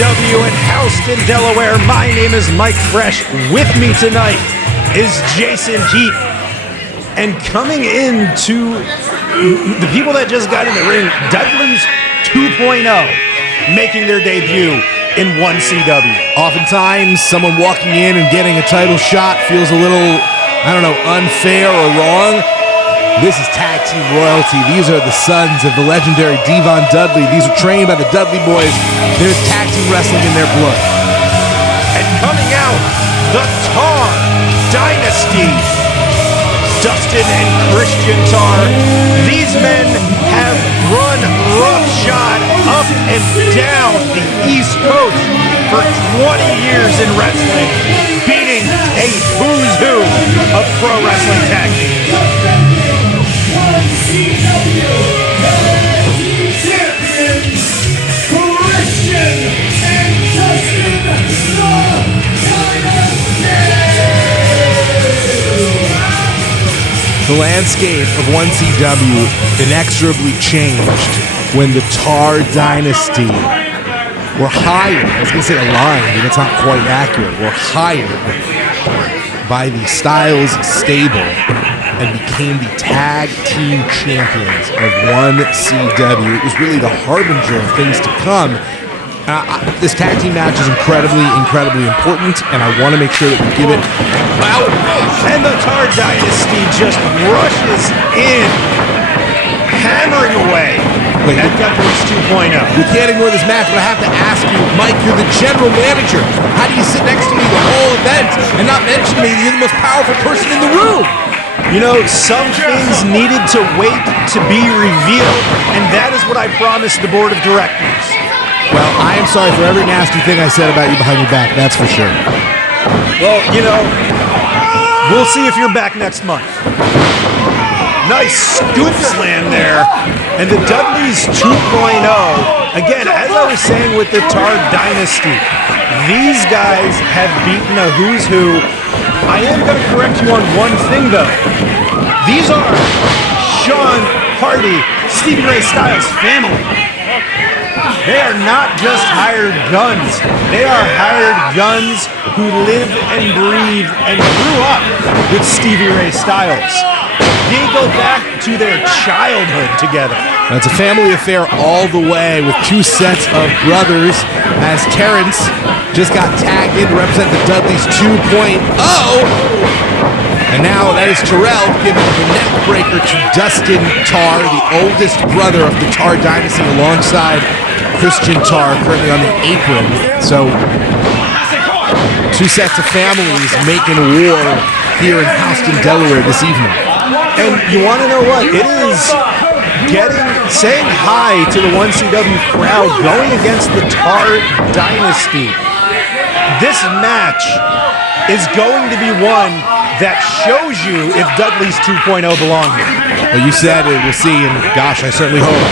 CW in Houston, Delaware. My name is Mike Fresh. With me tonight is Jason Heat. And coming into the people that just got in the ring, Dudley's 2.0 making their debut in 1CW. Oftentimes, someone walking in and getting a title shot feels a little, unfair or wrong. This is tag team royalty. These are the sons of the legendary Devon Dudley. These are trained by the Dudley boys. There's tag team wrestling in their blood. And coming out, the Tar Dynasty, Dustin and Christian Tar. These men have run roughshod up and down the East Coast for 20 years in wrestling, beating a who's who of pro wrestling tag teams. The landscape of 1CW inexorably changed when the Tar Dynasty were hired. I was going to say aligned, and it's not quite accurate. Were hired by the Styles stable and became the tag team champions of 1CW. It was really the harbinger of things to come. This tag team match is incredibly important, and I want to make sure that we give it out. And the Tar Dynasty just rushes in, hammering away at Dudley's 2.0. We can't ignore this match, but I have to ask you, Mike, you're the general manager. How do you sit next to me the whole event and not mention me? You're the most powerful person in the room. You know, some things needed to wait to be revealed, and that is what I promised the board of directors. Well, I am sorry for every nasty thing I said about you behind your back, that's for sure. Well, we'll see if you're back next month. Nice scoop slam there. And the Dudley's 2.0, again, as I was saying with the Tar Dynasty, these guys have beaten a who's who. I am going to correct you on one thing, though. These are Sean Hardy, Stevie Ray Styles' family. They are not just hired guns. They are hired guns who live and breathe and grew up with Stevie Ray Styles. They go back to their childhood together. It's a family affair all the way with two sets of brothers, as Terrence just got tagged in to represent the Dudleys 2.0. And now that is Terrell giving the neck breaker to Dustin Tar, the oldest brother of the Tar Dynasty, alongside Christian Tar, currently on the apron. So, two sets of families making war here in Houston, Delaware this evening. And you want to know what? It is saying hi to the 1CW crowd going against the Tar Dynasty. This match is going to be one that shows you if Dudley's 2.0 belong here. Well, you said it, we'll see, and gosh, I certainly hope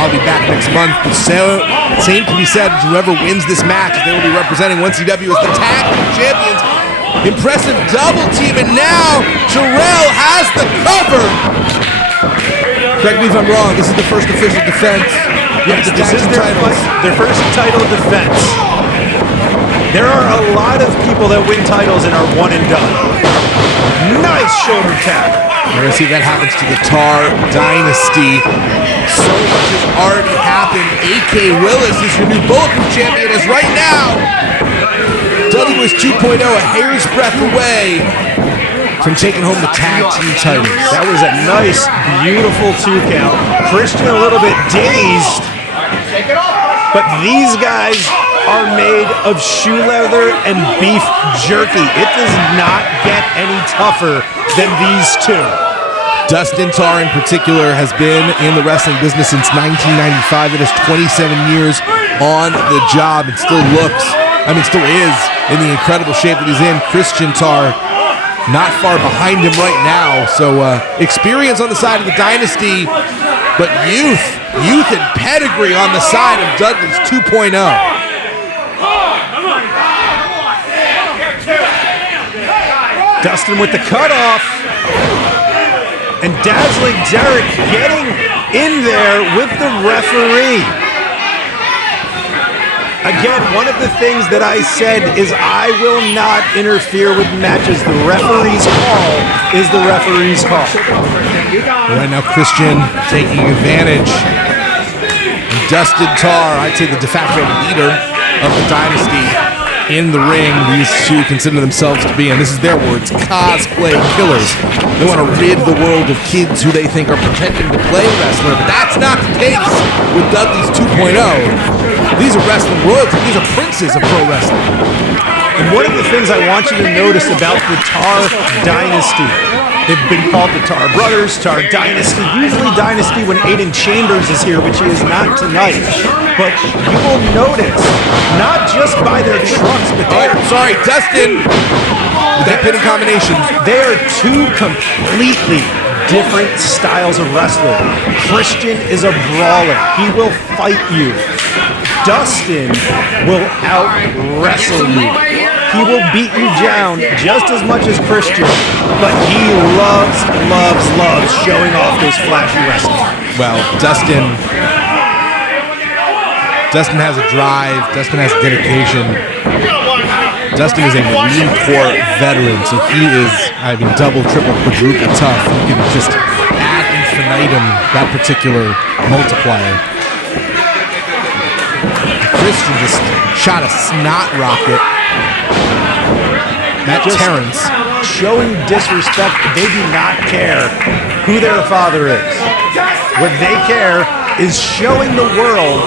I'll be back next month. But same can be said, whoever wins this match, they will be representing 1CW as the tag team champions. Impressive double team, and now Terrell has the cover. Correct me if I'm wrong, this is the first official defense. Yes, this is their first title defense. There are a lot of people that win titles and are one and done. Nice shoulder tap. We're going to see that happens to the Tar Dynasty. So much has already happened. A.K. Willis is your new Bulletproof champion as right now Dudley was 2.0, a hair's breadth away from taking home the tag team titles. That was a nice, beautiful 2 count. Christian a little bit dazed. But these guys are made of shoe leather and beef jerky. It does not get any tougher than these two. Dustin Tar in particular has been in the wrestling business since 1995. It is 27 years on the job and still is in the incredible shape that he's in. Christian Tar not far behind him right now. So experience on the side of the Dynasty, but youth and pedigree on the side of Dudley's 2.0. Dustin with the cutoff. And Dazzling Derek getting in there with the referee. Again, one of the things that I said is I will not interfere with matches. The referee's call is the referee's call. Right now, Christian taking advantage. And Dustin Tar, I'd say the de facto leader of the Dynasty in the ring. These two consider themselves to be, and this is their words, cosplay killers. They want to rid the world of kids who they think are pretending to play wrestler, but that's not the case with Dudley's 2.0. These are wrestling royalty. These are princes of pro wrestling. And one of the things I want you to notice about the Tar Dynasty, they've been called the Tar Brothers, Tar Dynasty, usually Dynasty when Aiden Chambers is here, which he is not tonight. But you will notice, not just by their trucks, but sorry, Dustin, with that pinning combination. They are two completely different styles of wrestling. Christian is a brawler. He will fight you. Dustin will out-wrestle you. He will beat you down just as much as Christian, but he loves showing off his flashy wrestling. Well, Dustin has a drive. Dustin has dedication. Dustin is a Marine Corps veteran, so he is, double, triple, quadruple tough. You can just ad infinitum that particular multiplier. Christian just shot a snot rocket at Terrence. Showing disrespect, they do not care who their father is. What they care is showing the world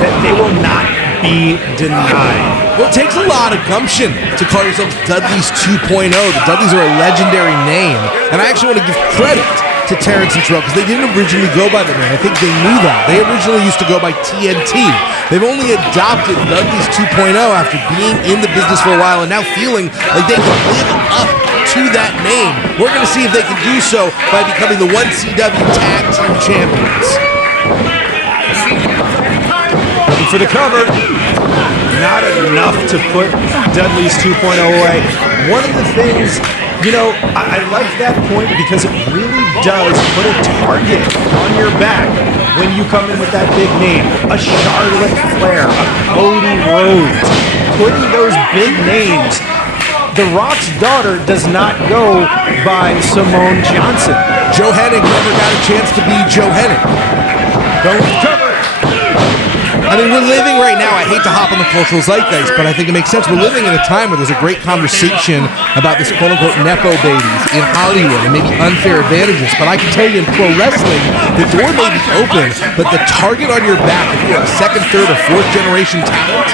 that they will not be denied. Well, it takes a lot of gumption to call yourself Dudley's 2.0. The Dudleys are a legendary name, and I actually want to give credit to Terrence and Terrell because they didn't originally go by the name. I think they knew that. They originally used to go by TNT. They've only adopted Dudley's 2.0 after being in the business for a while and now feeling like they can live up to that name. We're going to see if they can do so by becoming the 1CW Tag Team Champions. Looking for the cover. Not enough to put Dudley's 2.0 away. One of the things, I like that point because it really does put a target on your back when you come in with that big name. A Charlotte Flair, a Cody Rhodes. Putting those big names. The Rock's daughter does not go by Simone Johnson. Joe Hennig never got a chance to be Joe Hennig. Don't cover. We're living right now, I hate to hop on the cultural zeitgeist, but I think it makes sense. We're living in a time where there's a great conversation about this quote-unquote Nepo babies in Hollywood and maybe unfair advantages, but I can tell you in pro wrestling, the door may be open, but the target on your back, if you're a second, third, or fourth generation talent,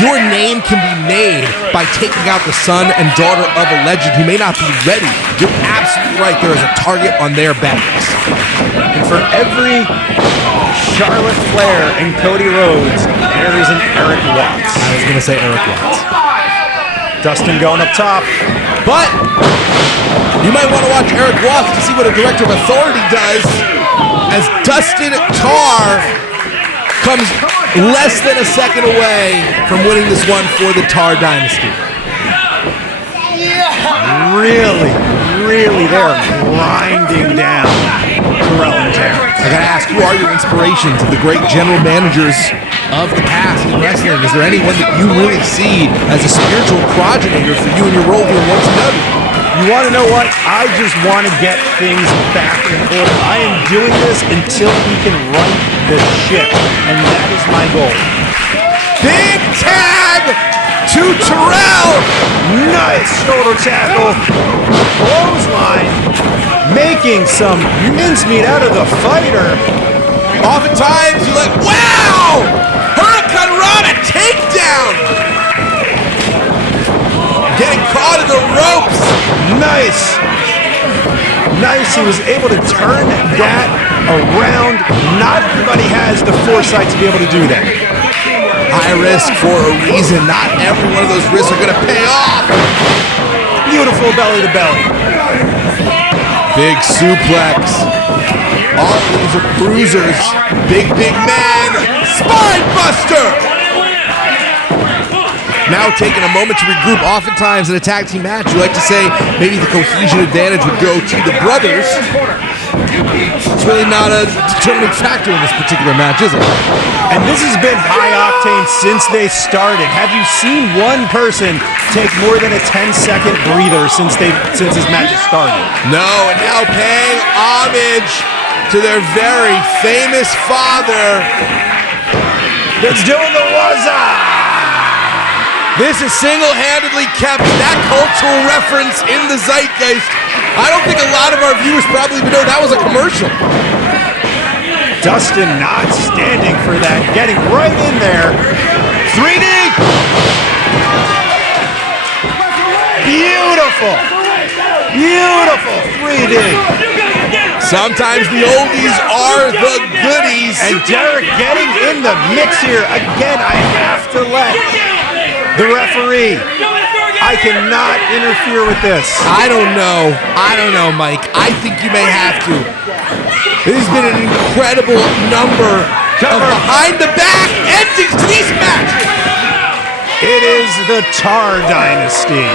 your name can be made by taking out the son and daughter of a legend who may not be ready. You're absolutely right, there is a target on their backs. And for every Charlotte Flair and Cody Rhodes, there is an Eric Watts. I was going to say Eric Watts. Dustin going up top. But you might want to watch Eric Watts to see what a Director of Authority does as Dustin Tar comes less than a second away from winning this one for the Tar Dynasty. Really, they're grinding down Terrell and Terrence. I gotta ask, who are your inspirations of the great general managers of the past in wrestling? Is there anyone that you really see as a spiritual progenitor for you in your role here in 1CW? You want to know what? I just want to get things back in order. I am doing this until we can run the ship, and that is my goal. Big tag to Terrell. Nice shoulder tackle. Clothesline. Making some mincemeat out of the fighter. Oftentimes you're like, wow! Hurricane Rana takedown! Getting caught in the ropes. Nice. He was able to turn that around. Not everybody has the foresight to be able to do that. High risk for a reason. Not every one of those risks are going to pay off. Beautiful belly to belly. Big suplex. All of these are bruisers. Big man. Spine buster. Now taking a moment to regroup. Oftentimes in a tag team match, you like to say maybe the cohesion advantage would go to the brothers. it's really not a determining factor in this particular match, is it? And this has been high octane since they started. Have you seen one person take more than a 10-second breather since this match has started? No, and now paying homage to their very famous father. They're doing the Waza! This has single-handedly kept that cultural reference in the zeitgeist. I don't think a lot of our viewers probably even know that was a commercial. Dustin not standing for that, getting right in there. 3D! Beautiful! Beautiful 3D! Sometimes the oldies are the goodies. And Derek getting in the mix here. Again, I have to let the referee. I cannot interfere with this. I don't know, Mike. I think you may have to. This has been an incredible number of behind-the-back endings to these matches. It is the Tar Dynasty.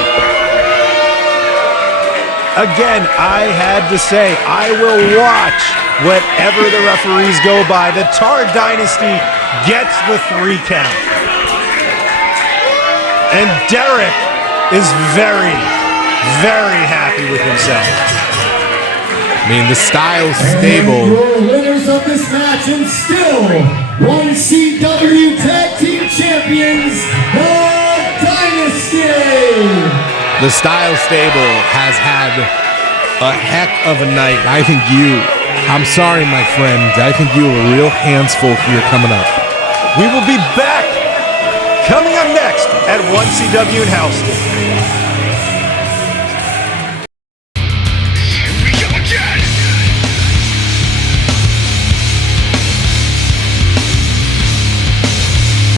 Again, I had to say, I will watch whatever the referees go by. The Tar Dynasty gets the 3 count. And Derek is very, very happy with himself. I mean, the Styles stable. Your winners of this match and still 1CW Tag Team Champions, the Dynasty. The Styles stable has had a heck of a night. I'm sorry, my friend. I think you have a real hands full here coming up. We will be back coming up next at 1CW in Houston.